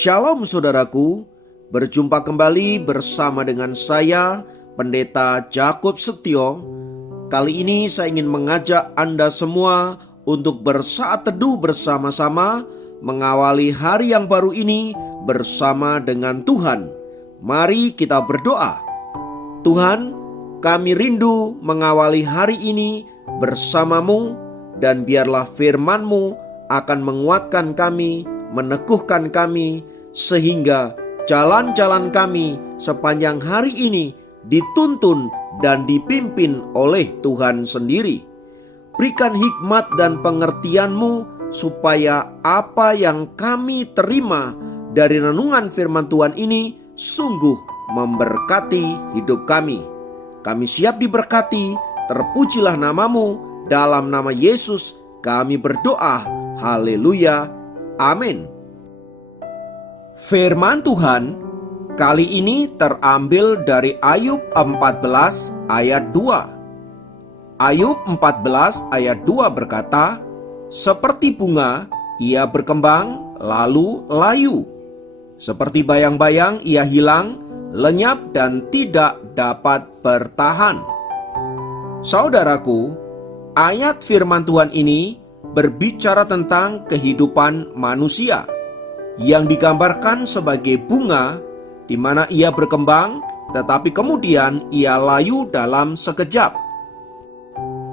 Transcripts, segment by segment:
Shalom saudaraku, berjumpa kembali bersama dengan saya, Pendeta Jakob Setio. Kali ini saya ingin mengajak Anda semua untuk bersaat teduh bersama-sama, mengawali hari yang baru ini bersama dengan Tuhan. Mari kita berdoa. Tuhan, kami rindu mengawali hari ini bersamamu, dan biarlah firman-Mu akan menguatkan kami, meneguhkan kami, sehingga jalan-jalan kami sepanjang hari ini dituntun dan dipimpin oleh Tuhan sendiri. Berikan hikmat dan pengertian-Mu supaya apa yang kami terima dari renungan firman Tuhan ini sungguh memberkati hidup kami. Kami siap diberkati, terpujilah nama-Mu, dalam nama Yesus kami berdoa. Haleluya. Amin. Firman Tuhan kali ini terambil dari Ayub 14 ayat 2. Ayub 14 ayat 2 berkata, "Seperti bunga ia berkembang lalu layu. Seperti bayang-bayang ia hilang, lenyap dan tidak dapat bertahan." Saudaraku, ayat firman Tuhan ini berbicara tentang kehidupan manusia yang digambarkan sebagai bunga di mana ia berkembang tetapi kemudian ia layu dalam sekejap.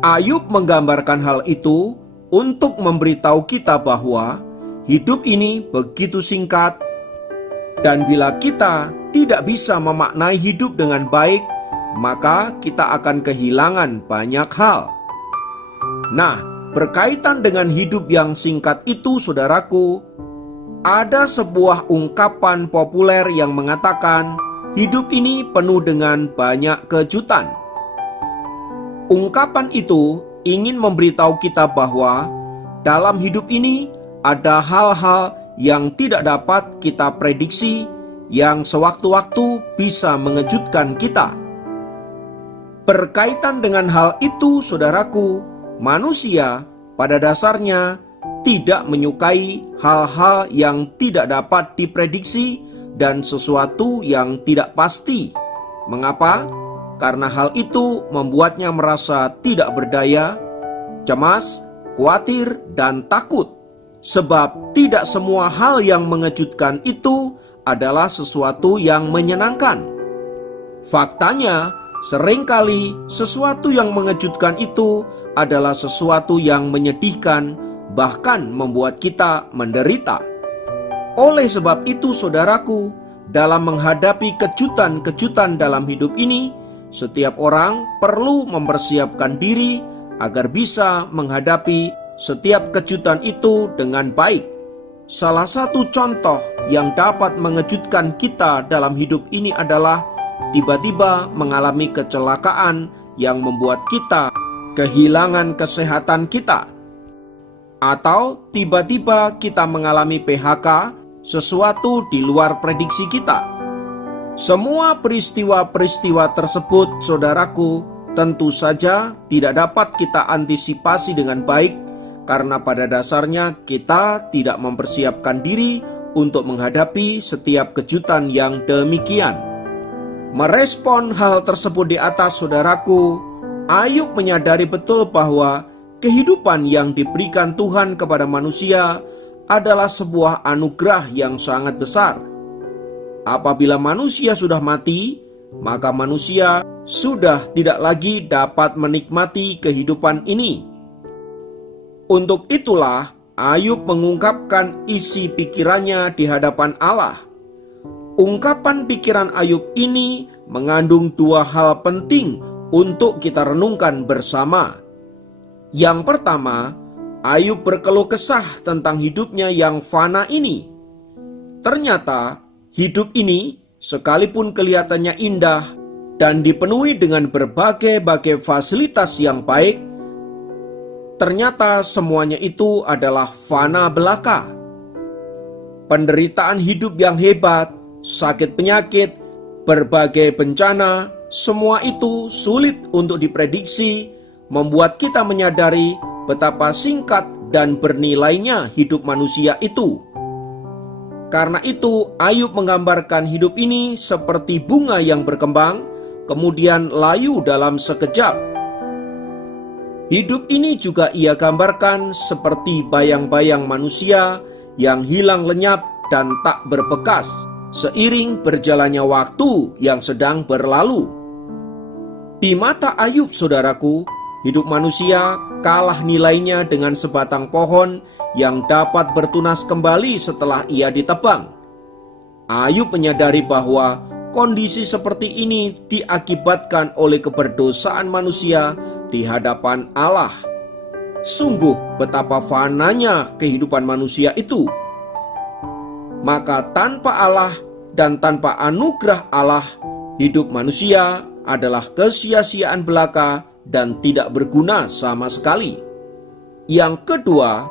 Ayub menggambarkan hal itu untuk memberitahu kita bahwa hidup ini begitu singkat, dan bila kita tidak bisa memaknai hidup dengan baik, maka kita akan kehilangan banyak hal. Nah, berkaitan dengan hidup yang singkat itu, saudaraku, ada sebuah ungkapan populer yang mengatakan hidup ini penuh dengan banyak kejutan. Ungkapan itu ingin memberitahu kita bahwa dalam hidup ini ada hal-hal yang tidak dapat kita prediksi, yang sewaktu-waktu bisa mengejutkan kita. Berkaitan dengan hal itu, saudaraku, manusia pada dasarnya tidak menyukai hal-hal yang tidak dapat diprediksi dan sesuatu yang tidak pasti. Mengapa? Karena hal itu membuatnya merasa tidak berdaya, cemas, khawatir, dan takut. Sebab tidak semua hal yang mengejutkan itu adalah sesuatu yang menyenangkan. Faktanya, seringkali sesuatu yang mengejutkan itu adalah sesuatu yang menyedihkan, bahkan membuat kita menderita. Oleh sebab itu, saudaraku, dalam menghadapi kejutan-kejutan dalam hidup ini, setiap orang perlu mempersiapkan diri agar bisa menghadapi setiap kejutan itu dengan baik. Salah satu contoh yang dapat mengejutkan kita dalam hidup ini adalah tiba-tiba mengalami kecelakaan yang membuat kita kehilangan kesehatan kita, atau tiba-tiba kita mengalami PHK, sesuatu di luar prediksi kita. Semua peristiwa-peristiwa tersebut, saudaraku, tentu saja tidak dapat kita antisipasi dengan baik, karena pada dasarnya kita tidak mempersiapkan diri untuk menghadapi setiap kejutan yang demikian. Merespon hal tersebut di atas, saudaraku, Ayub menyadari betul bahwa kehidupan yang diberikan Tuhan kepada manusia adalah sebuah anugerah yang sangat besar. Apabila manusia sudah mati, maka manusia sudah tidak lagi dapat menikmati kehidupan ini. Untuk itulah Ayub mengungkapkan isi pikirannya di hadapan Allah. Ungkapan pikiran Ayub ini mengandung dua hal penting untuk kita renungkan bersama. Yang pertama, Ayub berkeluh kesah tentang hidupnya yang fana ini. Ternyata hidup ini, sekalipun kelihatannya indah dan dipenuhi dengan berbagai-bagai fasilitas yang baik, ternyata semuanya itu adalah fana belaka. Penderitaan hidup yang hebat, sakit penyakit, berbagai bencana, semua itu sulit untuk diprediksi, membuat kita menyadari betapa singkat dan bernilainya hidup manusia itu. Karena itu, Ayub menggambarkan hidup ini seperti bunga yang berkembang, kemudian layu dalam sekejap. Hidup ini juga ia gambarkan seperti bayang-bayang manusia yang hilang lenyap dan tak berbekas seiring berjalannya waktu yang sedang berlalu. Di mata Ayub, saudaraku, hidup manusia kalah nilainya dengan sebatang pohon yang dapat bertunas kembali setelah ia ditebang. Ayub menyadari bahwa kondisi seperti ini diakibatkan oleh keberdosaan manusia di hadapan Allah. Sungguh betapa fananya kehidupan manusia itu. Maka tanpa Allah dan tanpa anugerah Allah, hidup manusia adalah kesia-siaan belaka dan tidak berguna sama sekali. Yang kedua,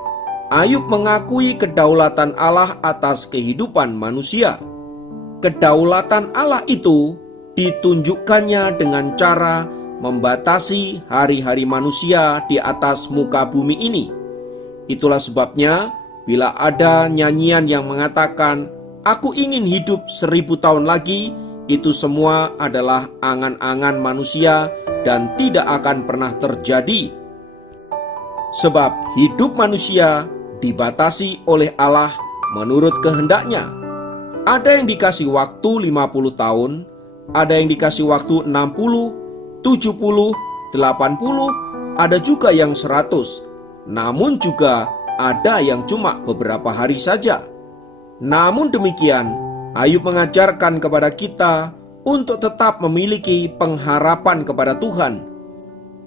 Ayub mengakui kedaulatan Allah atas kehidupan manusia. Kedaulatan Allah itu ditunjukkannya dengan cara membatasi hari-hari manusia di atas muka bumi ini. Itulah sebabnya bila ada nyanyian yang mengatakan, "Aku ingin hidup 1000 tahun lagi," itu semua adalah angan-angan manusia dan tidak akan pernah terjadi. Sebab hidup manusia dibatasi oleh Allah menurut kehendaknya. Ada yang dikasih waktu 50 tahun, ada yang dikasih waktu 60, 70, 80, ada juga yang 100. Namun juga ada yang cuma beberapa hari saja. Namun demikian, Ayub mengajarkan kepada kita untuk tetap memiliki pengharapan kepada Tuhan,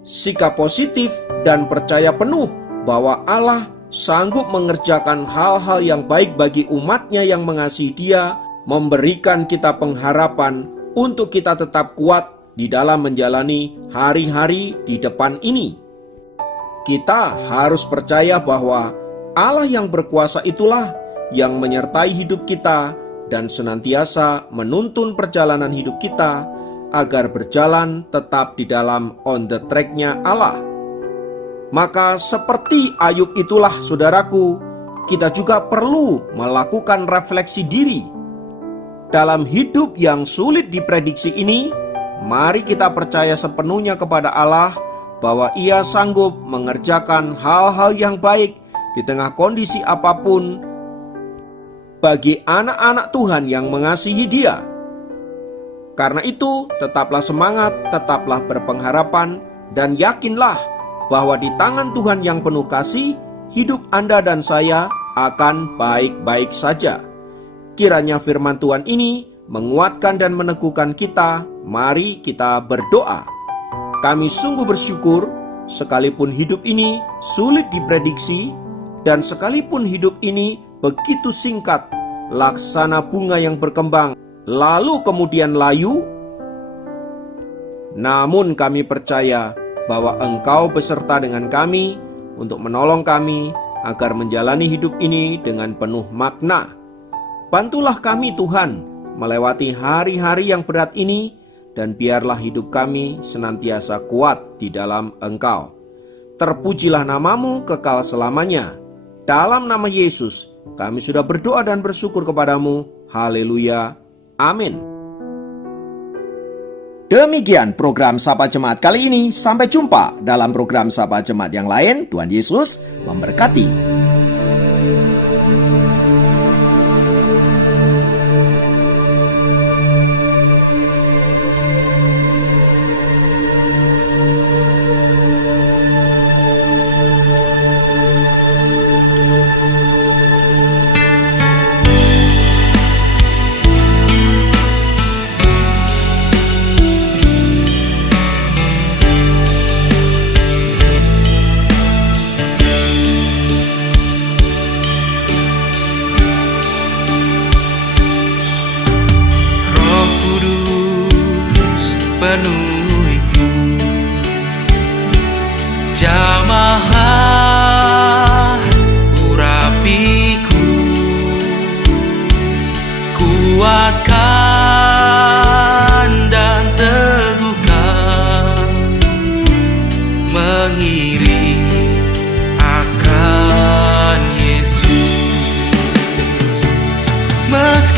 sikap positif dan percaya penuh bahwa Allah sanggup mengerjakan hal-hal yang baik bagi umatnya yang mengasihi Dia, memberikan kita pengharapan untuk kita tetap kuat di dalam menjalani hari-hari di depan ini. Kita harus percaya bahwa Allah yang berkuasa itulah yang menyertai hidup kita dan senantiasa menuntun perjalanan hidup kita agar berjalan tetap di dalam on the track-nya Allah. Maka seperti Ayub itulah, saudaraku, kita juga perlu melakukan refleksi diri. Dalam hidup yang sulit diprediksi ini, mari kita percaya sepenuhnya kepada Allah bahwa Ia sanggup mengerjakan hal-hal yang baik di tengah kondisi apapun bagi anak-anak Tuhan yang mengasihi Dia. Karena itu, tetaplah semangat, tetaplah berpengharapan, dan yakinlah bahwa di tangan Tuhan yang penuh kasih, hidup Anda dan saya akan baik-baik saja. Kiranya firman Tuhan ini menguatkan dan meneguhkan kita. Mari kita berdoa. Kami sungguh bersyukur, sekalipun hidup ini sulit diprediksi, dan sekalipun hidup ini begitu singkat, laksana bunga yang berkembang, lalu kemudian layu, namun kami percaya bahwa Engkau beserta dengan kami untuk menolong kami agar menjalani hidup ini dengan penuh makna. Bantulah kami Tuhan melewati hari-hari yang berat ini, dan biarlah hidup kami senantiasa kuat di dalam Engkau. Terpujilah namamu kekal selamanya. Dalam nama Yesus kami sudah berdoa dan bersyukur kepadamu. Haleluya. Amin. Demikian program Sapa Jemaat kali ini. Sampai jumpa dalam program Sapa Jemaat yang lain. Tuhan Yesus memberkati.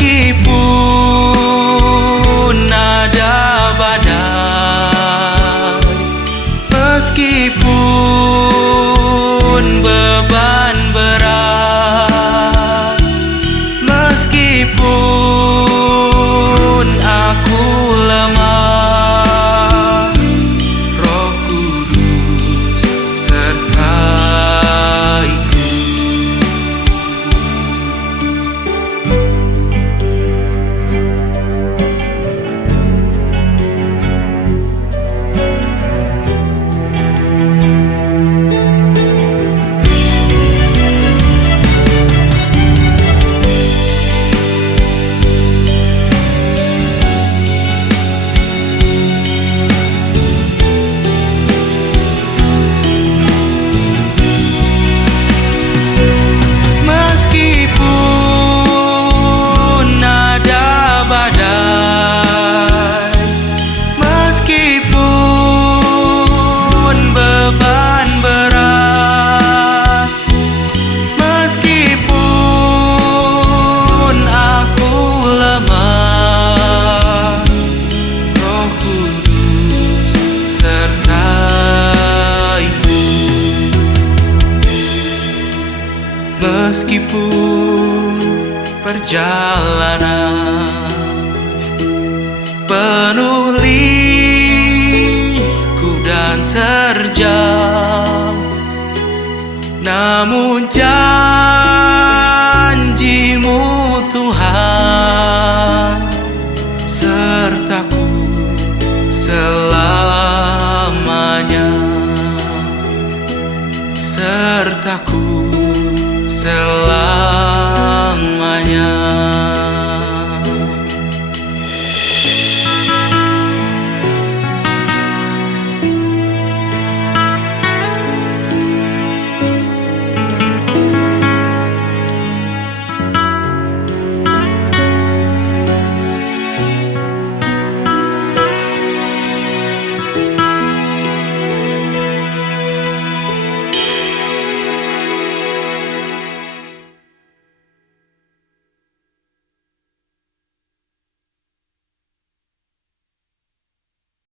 Meskipun ada badai, meskipun beban berat, meskipun aku lemah, Roh Kudus sertaiku. Meskipun perjalanan penuh liku dan terjal, namun janji-Mu Tuhan sertaku selamanya, sertaku selamanya.